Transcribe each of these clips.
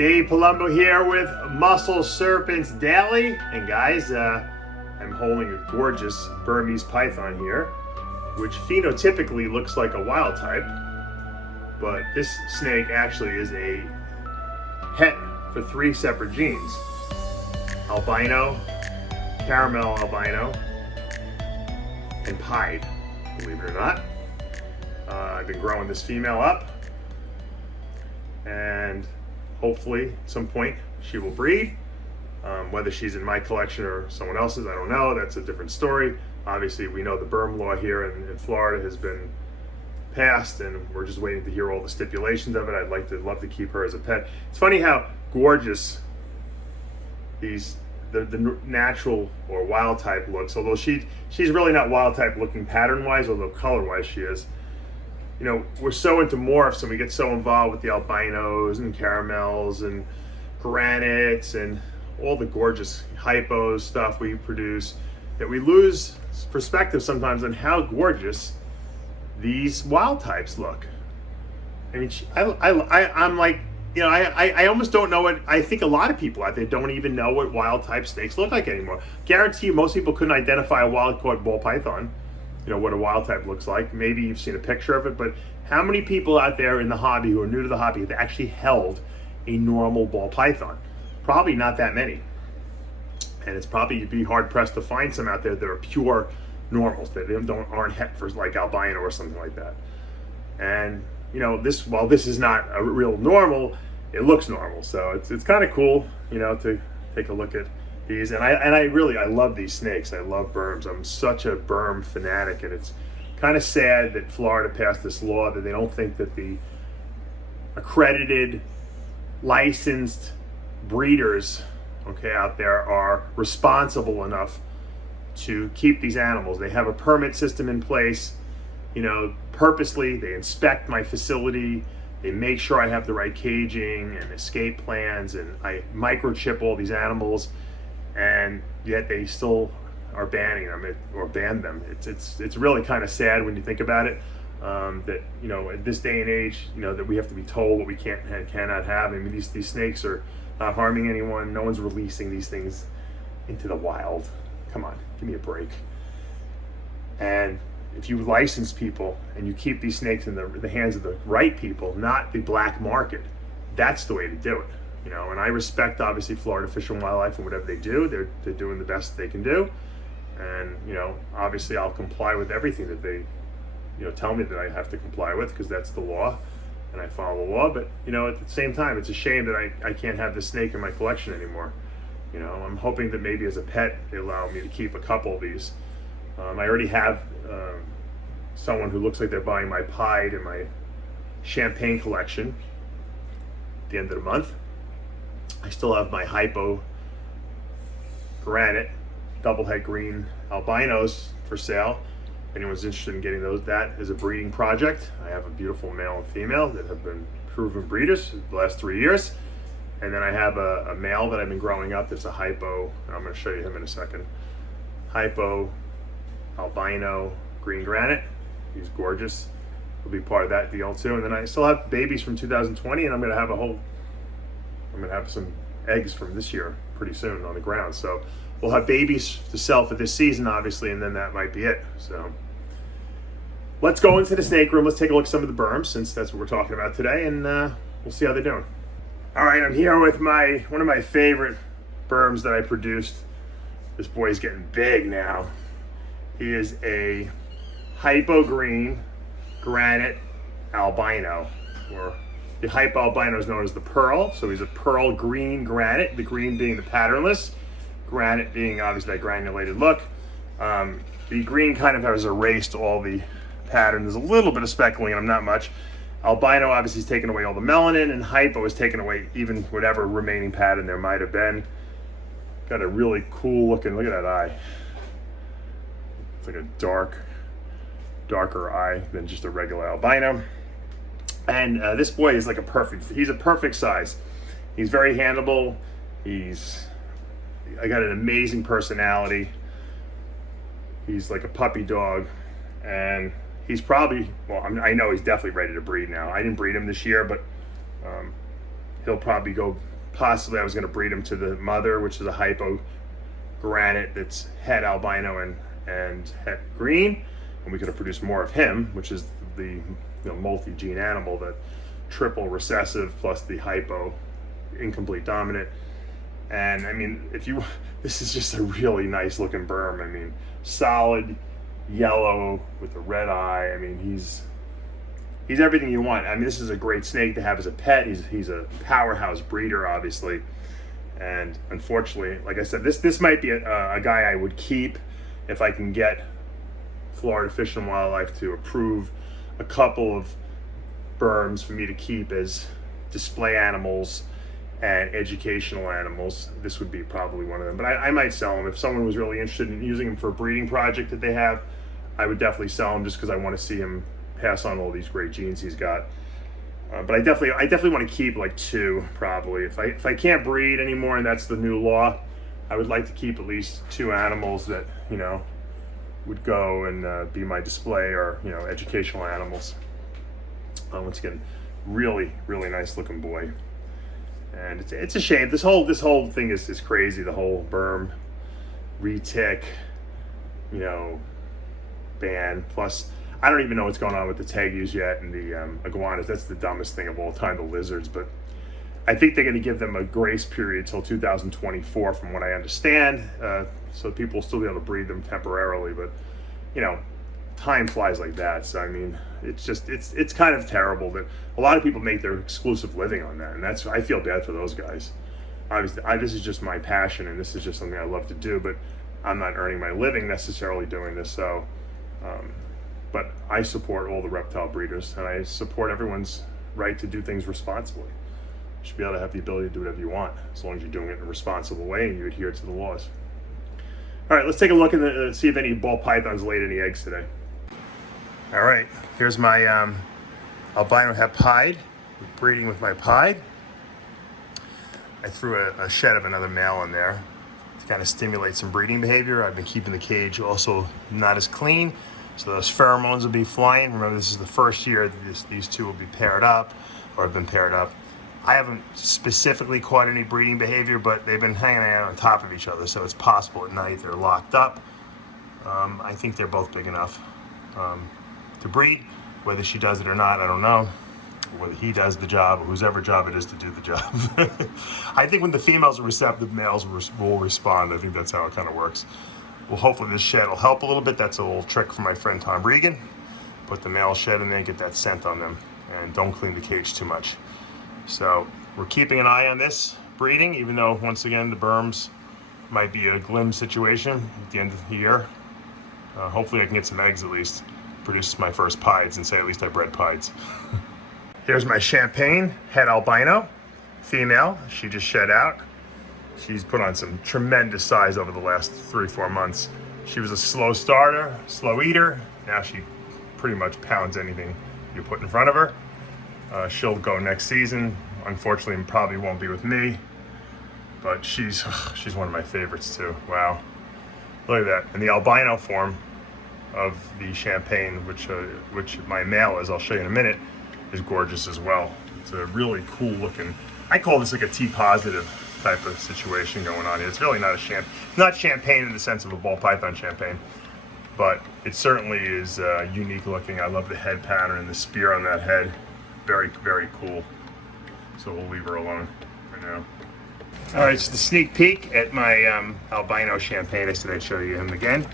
Dave Palumbo here with Muscle Serpents Daily. And guys, I'm holding a gorgeous Burmese Python here, which phenotypically looks like a wild type, but this snake actually is a het for 3 separate genes: albino, caramel albino, and pied, believe it or not. I've been growing this female up, and hopefully at some point she will breed. Whether she's in my collection or someone else's, I don't know. That's a different story. Obviously, we know the burm law here in Florida has been passed, and we're just waiting to hear all the stipulations of it. I'd love to keep her as a pet. It's funny how gorgeous the natural or wild type looks, although she's really not wild type looking pattern wise, although color wise she is. You know, we're so into morphs and we get so involved with the albinos and caramels and granites and all the gorgeous hypos stuff we produce that we lose perspective sometimes on how gorgeous these wild types look. I mean, I'm like, you know, I almost don't know what, I think a lot of people out there don't even know what wild type snakes look like anymore. Guarantee you most people couldn't identify a wild caught ball python, you know, what a wild type looks like. Maybe you've seen a picture of it, but how many people out there in the hobby who are new to the hobby have actually held a normal ball python? Probably not that many. And it's probably, you'd be hard pressed to find some out there that are pure normals, that aren't het for like albino or something like that. And you know, while this is not a real normal, it looks normal. So it's kind of cool, you know, to take a look at these. And I love these snakes. I love burms. I'm such a burm fanatic, and it's kind of sad that Florida passed this law that they don't think that the accredited, licensed breeders, okay, out there are responsible enough to keep these animals. They have a permit system in place, you know, purposely. They inspect my facility, they make sure I have the right caging and escape plans, and I microchip all these animals, and yet they still are banning them or ban them. It's really kind of sad when you think about it, that, you know, at this day and age, you know, that we have to be told what we can and cannot have. I mean, these snakes are not harming anyone. No one's releasing these things into the wild. Come on, give me a break. And if you license people and you keep these snakes in the hands of the right people, not the black market, that's the way to do it. You know, and I respect obviously Florida Fish and Wildlife and whatever they do. They're doing the best they can do. And you know, obviously I'll comply with everything that they, you know, tell me that I have to comply with, because that's the law and I follow the law. But you know, at the same time, it's a shame that I can't have this snake in my collection anymore. You know, I'm hoping that maybe as a pet they allow me to keep a couple of these. I already have someone who looks like they're buying my pied and my champagne collection at the end of the month. I still have my hypo granite double head green albinos for sale. If anyone's interested in getting those, that is a breeding project. I have a beautiful male and female that have been proven breeders the last 3 years. And then I have a male that I've been growing up that's a hypo, and I'm going to show you him in a second. Hypo albino green granite. He's gorgeous. He'll be part of that deal too. And then I still have babies from 2020, and I'm going to have some eggs from this year pretty soon on the ground. So we'll have babies to sell for this season, obviously, and then that might be it. So let's go into the snake room. Let's take a look at some of the burms, since that's what we're talking about today, and we'll see how they're doing. All right, I'm here with one of my favorite burms that I produced. This boy's getting big now. He is a hypo green granite albino, or the hypo albino is known as the pearl. So he's a pearl green granite, the green being the patternless, granite being obviously that granulated look. The green kind of has erased all the pattern. There's a little bit of speckling and not much. Albino obviously has taken away all the melanin, and hypo has taken away even whatever remaining pattern there might have been. Got a really cool looking, look at that eye. It's like a darker eye than just a regular albino. And this boy is like he's a perfect size. He's very handleable. I got an amazing personality. He's like a puppy dog, and he's probably, well, I know he's definitely ready to breed now. I didn't breed him this year, but he'll probably go, possibly I was going to breed him to the mother, which is a hypo granite that's het albino and het green, and we could have produced more of him, which is the multi-gene animal, that triple recessive plus the hypo incomplete dominant. And I mean, this is just a really nice looking burm. I mean, solid yellow with a red eye. I mean, he's everything you want. I mean, this is a great snake to have as a pet. He's a powerhouse breeder, obviously. And unfortunately, like I said, this might be a guy I would keep if I can get Florida Fish and Wildlife to approve a couple of burms for me to keep as display animals and educational animals. This would be probably one of them, but I might sell them if someone was really interested in using them for a breeding project that they have. I would definitely sell him just because I want to see him pass on all these great genes he's got. But I definitely want to keep like 2 probably. If I can't breed anymore, and that's the new law, I would like to keep at least 2 animals that would go and be my display or educational animals. Once again, really nice looking boy, and it's a shame. This whole thing is crazy. The whole burm retic ban. Plus, I don't even know what's going on with the tegus yet and the iguanas. That's the dumbest thing of all time, the lizards. But I think they're going to give them a grace period till 2024, from what I understand. So people will still be able to breed them temporarily. But time flies like that. So I mean, it's kind of terrible that a lot of people make their exclusive living on that, and I feel bad for those guys. Obviously, this is just my passion, and this is just something I love to do. But I'm not earning my living necessarily doing this. So. But I support all the reptile breeders, and I support everyone's right to do things responsibly. You should be able to have the ability to do whatever you want, as long as you're doing it in a responsible way and you adhere to the laws. All right, let's take a look and see if any ball pythons laid any eggs today. All right, here's my albino het pied, breeding with my pied. I threw a shed of another male in there to kind of stimulate some breeding behavior. I've been keeping the cage also not as clean, so those pheromones will be flying. Remember, this is the first year that these 2 will be paired up, or have been paired up. I haven't specifically caught any breeding behavior, but they've been hanging out on top of each other, so it's possible at night they're locked up. I think they're both big enough to breed. Whether she does it or not, I don't know. Whether he does the job, or whoever job it is to do the job. I think when the females are receptive, males will respond. I think that's how it kind of works. Well, hopefully this shed will help a little bit. That's a little trick from my friend Tom Regan. Put the male shed in there, get that scent on them, and don't clean the cage too much. So we're keeping an eye on this breeding, even though, once again, the burms might be a glim situation at the end of the year. Hopefully I can get some eggs at least, produce my first pieds, and say at least I bred pieds. Here's my champagne het albino female. She just shed out. She's put on some tremendous size over the last 3-4 months. She was a slow starter, slow eater. Now she pretty much pounds anything you put in front of her. She'll go next season. Unfortunately, probably won't be with me, but she's one of my favorites too. Wow, look at that. And the albino form of the champagne, which my male is, I'll show you in a minute, is gorgeous as well. It's a really cool looking, I call this like a T positive type of situation going on here. It's really not not champagne in the sense of a ball python champagne, but it certainly is unique looking. I love the head pattern and the spear on that head. Very, very cool. So we'll leave her alone right now. All right, just a sneak peek at my albino champagne. I said I'd show you him again.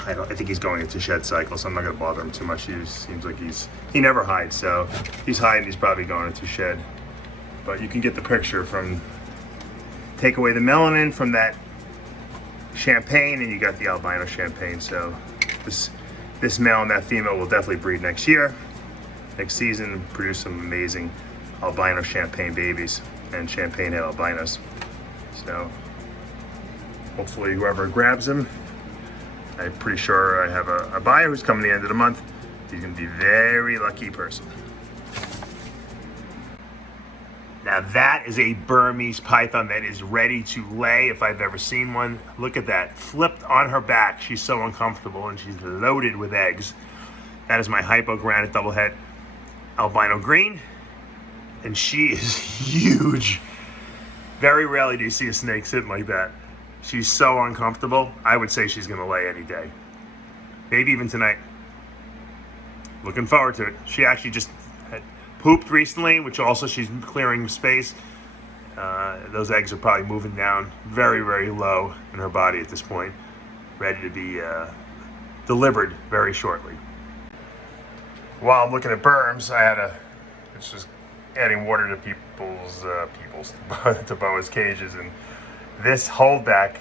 I think he's going into shed cycle, so I'm not going to bother him too much. He seems like he never hides, so he's hiding. He's probably going into shed. But you can get the picture from, take away the melanin from that champagne, and you got the albino champagne. So this male and that female will definitely breed next year, next season, and produce some amazing albino champagne babies and champagne het albinos. So hopefully whoever grabs them, I'm pretty sure I have a buyer who's coming the end of the month. He's gonna be a very lucky person. Now that is a Burmese python that is ready to lay, if I've ever seen one. Look at that, flipped on her back. She's so uncomfortable, and she's loaded with eggs. That is my hypogranite double het albino green. and she is huge. Very rarely do you see a snake sitting like that. She's so uncomfortable. I would say she's gonna lay any day. Maybe even tonight. Looking forward to it. She actually just had pooped recently, which also she's clearing space. Those eggs are probably moving down very, very low in her body at this point, ready to be delivered very shortly. While I'm looking at burms, it's just adding water to to BOA's cages, and this holdback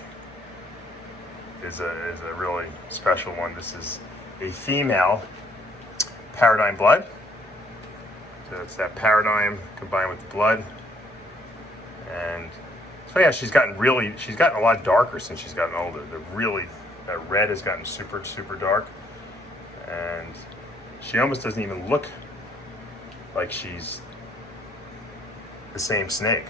is a really special one. This is a female paradigm blood. So it's that paradigm combined with the blood. And so yeah, she's gotten a lot darker since she's gotten older. That red has gotten super, super dark. And she almost doesn't even look like she's the same snake.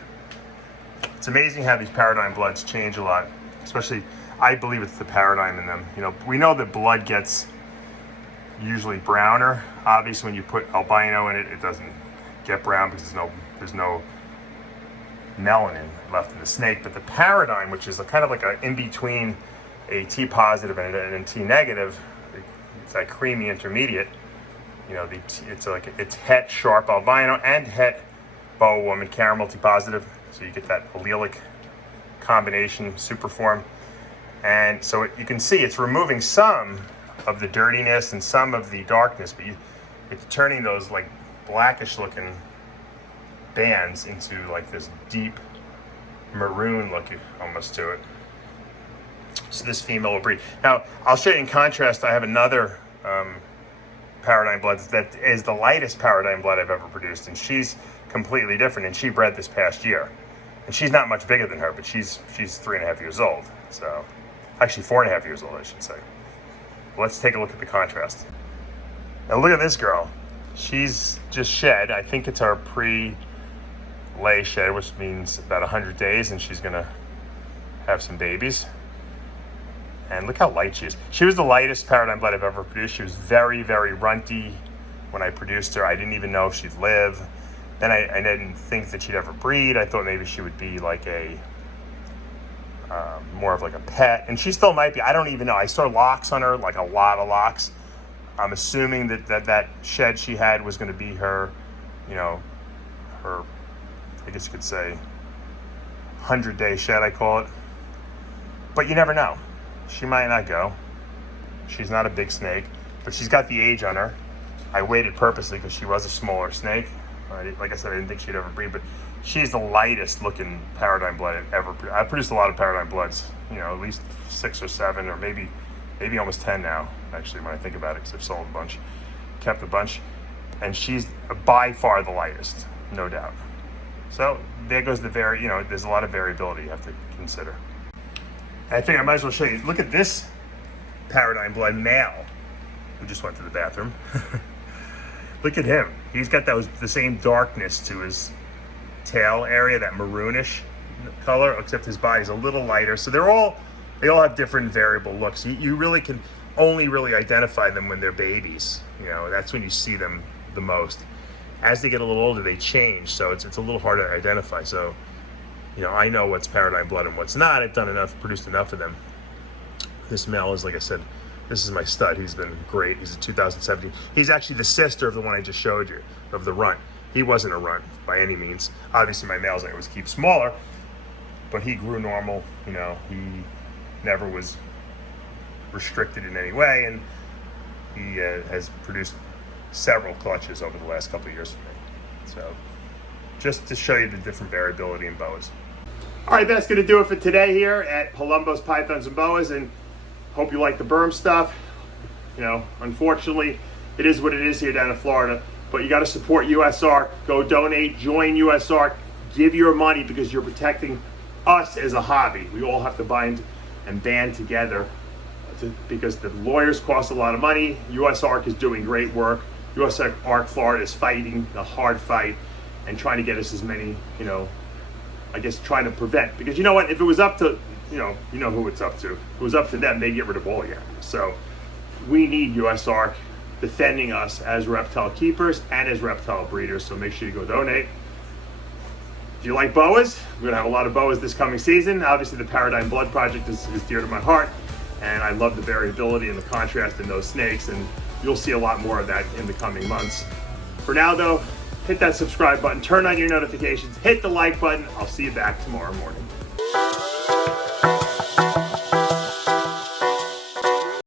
It's amazing how these paradigm bloods change a lot, especially, I believe it's the paradigm in them. You know, we know that blood gets usually browner. Obviously, when you put albino in it, it doesn't get brown because there's no melanin left in the snake. But the paradigm, which is kind of like an in-between a T positive and a T negative, it's that creamy intermediate. You know, it's het sharp albino and het BOA woman caramel T positive, so you get that allelic combination super form. And so you can see it's removing some of the dirtiness and some of the darkness, but it's turning those like blackish looking bands into like this deep maroon look almost to it. So this female will breed. Now I'll show you in contrast, I have another paradigm blood that is the lightest paradigm blood I've ever produced, and she's completely different, and she bred this past year. And she's not much bigger than her, but she's 3.5 years old. So actually 4.5 years old, I should say. Let's take a look at the contrast. Now look at this girl. She's just shed. I think it's our pre-lay shed, which means about 100 days, and she's gonna have some babies. And look how light she is. She was the lightest paradigm blood I've ever produced. She was very, very runty when I produced her. I didn't even know if she'd live. Then I didn't think that she'd ever breed. I thought maybe she would be like more of like a pet, and she still might be. I don't even know. I saw locks on her, like a lot of locks. I'm assuming that shed she had was going to be her, her, I guess you could say, 100-day shed, I call it. But you never know. She might not go. She's not a big snake, but she's got the age on her. I waited purposely because she was a smaller snake. Like I said, I didn't think she'd ever breed, but she's the lightest looking paradigm blood I've ever produced. I've produced a lot of paradigm bloods, at least 6 or 7, or maybe almost 10 now, actually, when I think about it, because I've sold a bunch, kept a bunch. And she's by far the lightest, no doubt. So there goes there's a lot of variability you have to consider. And I think I might as well show you. Look at this paradigm blood male who just went to the bathroom. Look at him. He's got the same darkness to his tail area, that maroonish color, except his body's a little lighter. So they all have different variable looks. You really can only really identify them when they're babies. That's when you see them the most. As they get a little older, they change, so it's a little harder to identify. So, I know what's paradigm blood and what's not. I've produced enough of them. This male is, like I said, this is my stud. He's been great. He's a 2017. He's actually the sister of the one I just showed you, of the runt. He wasn't a runt by any means. Obviously, my males I always keep smaller, but he grew normal. He never was restricted in any way, and he has produced several clutches over the last couple of years for me. So, just to show you the different variability in boas. All right, that's going to do it for today here at Burmese Pythons and Boas, and hope you like the berm stuff. Unfortunately, it is what it is here down in Florida, but you got to support USARK. Go donate, join USARK, give your money, because you're protecting us as a hobby. We all have to bind and band together because the lawyers cost a lot of money. USARK is doing great work. USARK Florida is fighting the hard fight and trying to get us as many, trying to prevent. Because you know what, if it was up to, you know who it's up to. If it was up to them, they'd get rid of all your animals. So we need USARK defending us as reptile keepers and as reptile breeders. So make sure you go donate. If you like boas, we're gonna have a lot of boas this coming season. Obviously the Paradigm Blood Project is dear to my heart, and I love the variability and the contrast in those snakes, and you'll see a lot more of that in the coming months. For now though, hit that subscribe button, turn on your notifications, hit the like button. I'll see you back tomorrow morning.